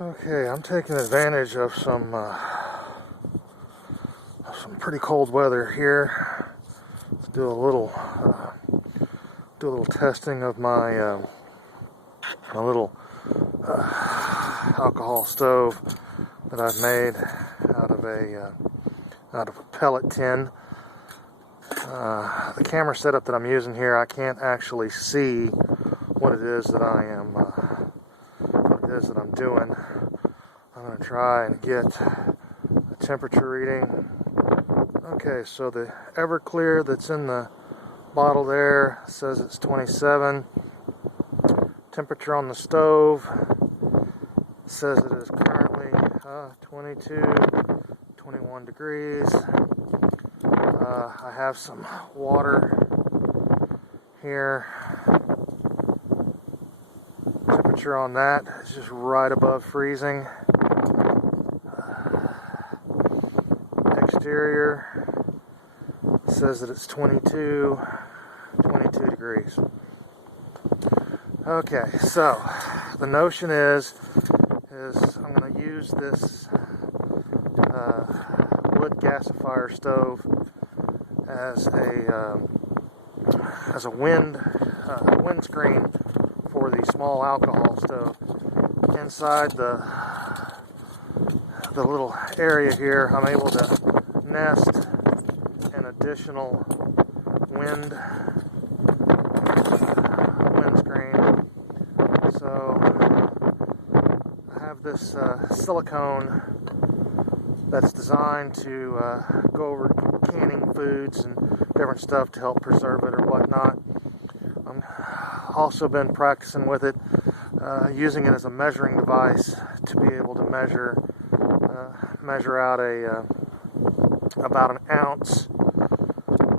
Okay, I'm taking advantage of some pretty cold weather here. Let's do a little testing of my my little alcohol stove that I've made out of a pellet tin. The camera setup that I'm using here, I can't actually see what it is that I'm doing. I'm going to try and get a temperature reading. Okay, so the Everclear that's in the bottle there says it's 27. Temperature on the stove says it is currently 22, 21 degrees. I have some water here. Temperature on that is just right above freezing. Exterior says that it's 22 degrees. Okay, so the notion is I'm going to use this wood gasifier stove as a windscreen for the small alcohol stove. Inside the little area here, I'm able to nest an additional windscreen. So I have this silicone that's designed to go over canning foods and different stuff to help preserve it or whatnot. I've also been practicing with it, using it as a measuring device to be able to measure out about an ounce,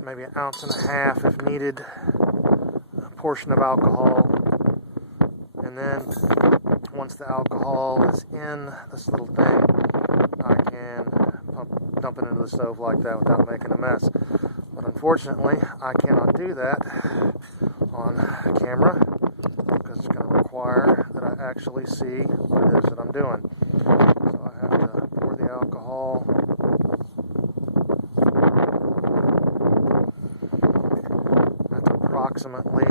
maybe an ounce and a half if needed, a portion of alcohol. And then once the alcohol is in this little thing, I can dump it into the stove like that without making a mess. But unfortunately, I cannot do that on camera because it's going to require that I actually see what it is that I'm doing. So I have to pour the alcohol at approximately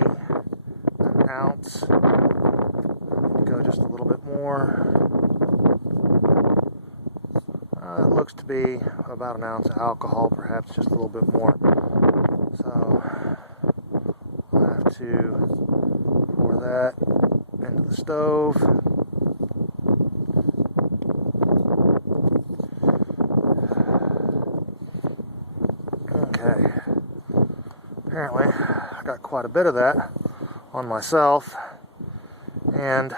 an ounce. Go just a little bit more. It looks to be about an ounce of alcohol, perhaps just a little bit more. So I'll have to pour that into the stove. Okay. Apparently, I got quite a bit of that on myself. And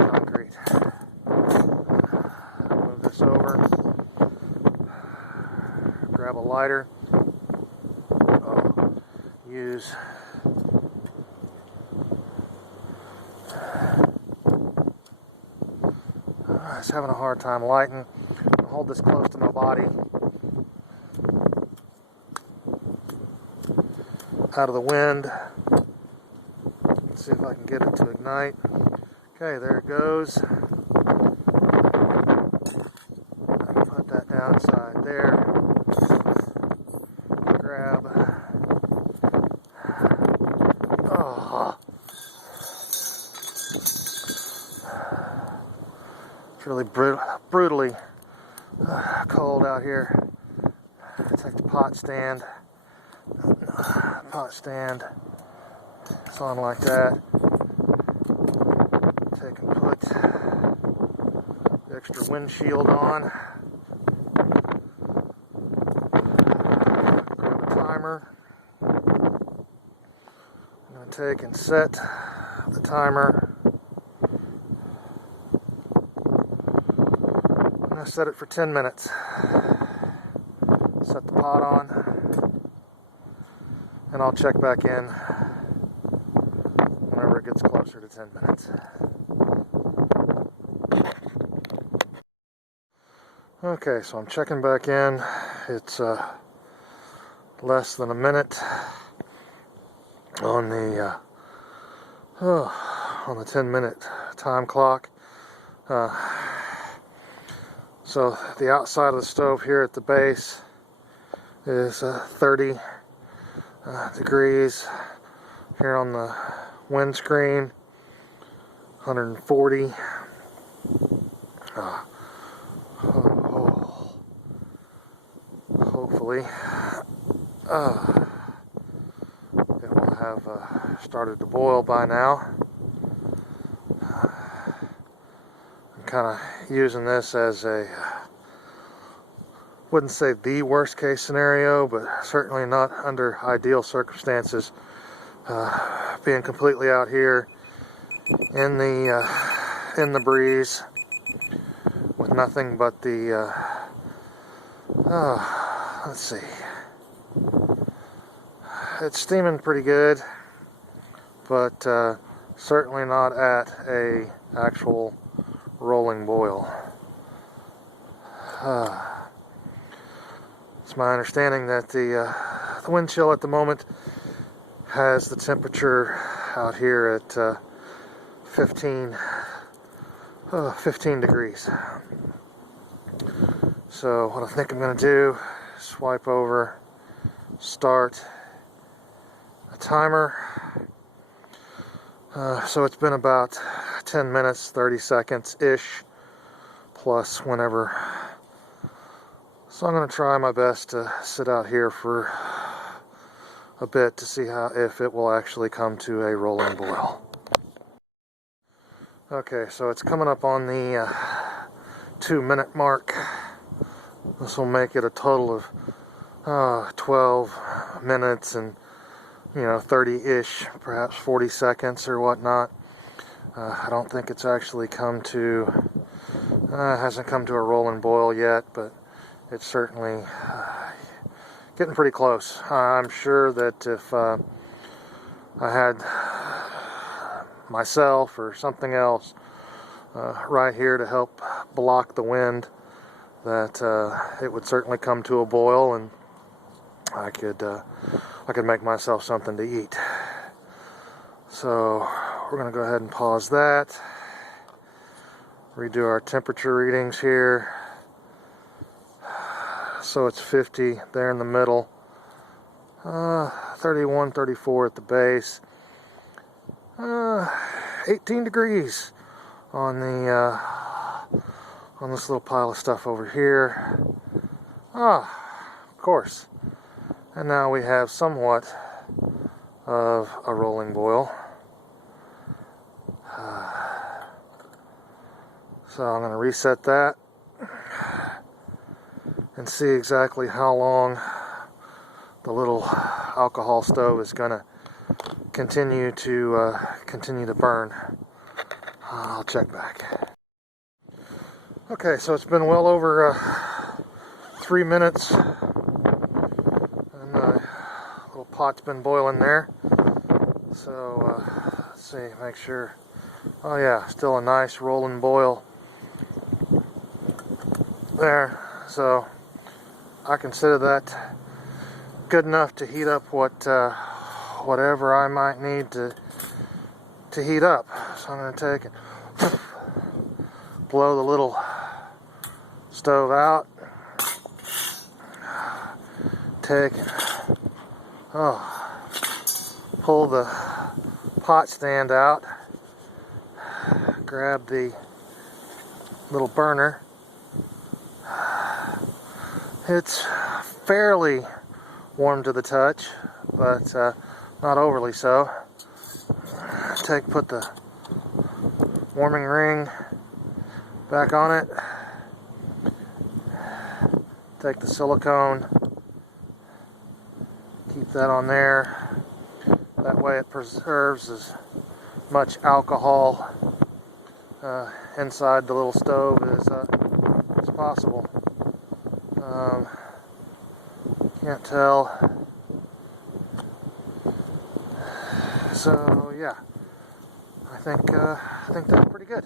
concrete. Move this over. Grab a lighter. Use I was having a hard time lighting. I'll hold this close to my body. Out of the wind. Let's see if I can get it to ignite. Okay, there it goes. Put that down inside there. Grab. It's really brutally cold out here. Take the pot stand. It's on like that. Take and put the extra windshield on. Grab a timer. I'm going to take and set the timer. I'm going to set it for 10 minutes. Set the pot on. And I'll check back in whenever it gets closer to 10 minutes. Okay, so I'm checking back in. It's less than a minute on the on the 10-minute time clock. So the outside of the stove here at the base is 30 degrees. Here on the windscreen, 140. Hopefully it will have started to boil by now. I'm kind of using this as a, wouldn't say the worst case scenario, but certainly not under ideal circumstances. Being completely out here in the breeze with nothing but the let's see, it's steaming pretty good, but certainly not at a actual rolling boil. It's my understanding that the wind chill at the moment has the temperature out here at 15 degrees. So what I think I'm going to do is swipe over, start a timer. So it's been about 10 minutes, 30 seconds-ish, plus whenever. So I'm going to try my best to sit out here for a bit to see if it will actually come to a rolling boil. Okay, so it's coming up on the 2-minute mark. This will make it a total of 12 minutes and 30-ish, perhaps 40 seconds or whatnot. I don't think it's actually come to, hasn't come to a rolling boil yet, but it's certainly getting pretty close. I'm sure that if I had myself or something else right here to help block the wind, that it would certainly come to a boil, and I could make myself something to eat. So we're going to go ahead and pause that, redo our temperature readings here. So it's 50 there in the middle, 31, 34 at the base, 18 degrees on the on this little pile of stuff over here. Of course. And now we have somewhat of a rolling boil. So I'm going to reset that and see exactly how long the little alcohol stove is going to continue to burn. I'll check back. Okay, so it's been well over 3 minutes, and the little pot's been boiling there. So let's see, make sure. Oh yeah, still a nice rolling boil there. So I consider that good enough to heat up whatever I might need to heat up. So I'm going to take it, blow the little stove out, pull the pot stand out, grab the little burner. It's fairly warm to the touch, but not overly so. Put the warming ring back on it. Take the silicone, keep that on there. That way it preserves as much alcohol inside the little stove as possible. Can't tell. So yeah, I think that's pretty good.